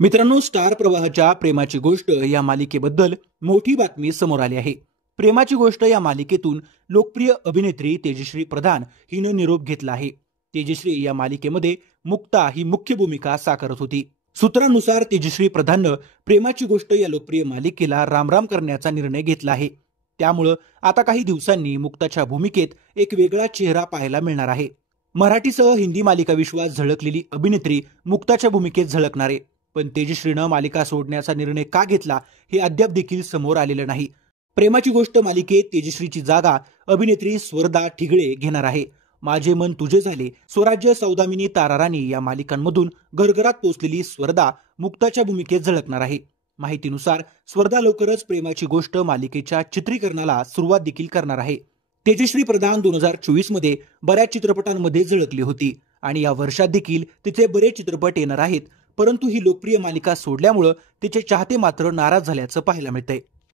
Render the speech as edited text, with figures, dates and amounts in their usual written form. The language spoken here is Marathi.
मित्रांनो, स्टार प्रवाहाच्या प्रेमाची गोष्ट या मालिकेबद्दल मोठी बातमी समोर आली आहे. प्रेमाची गोष्ट या मालिकेतून लोकप्रिय अभिनेत्री तेजश्री प्रधान हिनं निरोप घेतला आहे. तेजश्री या मालिकेमध्ये मुक्ता ही मुख्य भूमिका साकारत होती. सूत्रांनुसार तेजश्री प्रधाननं प्रेमाची गोष्ट या लोकप्रिय मालिकेला रामराम करण्याचा निर्णय घेतला आहे. त्यामुळं आता काही दिवसांनी मुक्ताच्या भूमिकेत एक वेगळा चेहरा पाहायला मिळणार आहे. मराठीसह हिंदी मालिका विश्वात झळकलेली अभिनेत्री मुक्ताच्या भूमिकेत झळकणार आहे. पण तेजश्रीनं मालिका सोडण्याचा निर्णय का घेतला हे अद्याप देखील समोर आलेलं नाही. प्रेमाची गोष्ट मालिकेत तेजश्रीची जागा अभिनेत्री स्वर्धा ठिगळे घेणार आहे. माझे मन तुझे झाले, स्वराज्य, सौदामिनी, ताराराणी या मालिकांमधून गरगरात पोहोचलेली स्वर्धा मुक्ताच्या भूमिकेत झळकणार आहे. माहितीनुसार स्वर्धा लवकरच प्रेमाची गोष्ट मालिकेच्या चित्रीकरणाला सुरुवात देखील करणार आहे. तेजश्री प्रधान 2024 मध्ये बऱ्याच चित्रपटांमध्ये झळकली होती आणि या वर्षात देखील तिचे बरेच चित्रपट येणार आहेत. परंतु ही लोकप्रिय मालिका सोडल्यामुळे तिचे चाहते मात्र नाराज झाल्याचं पाहायला मिळतंय.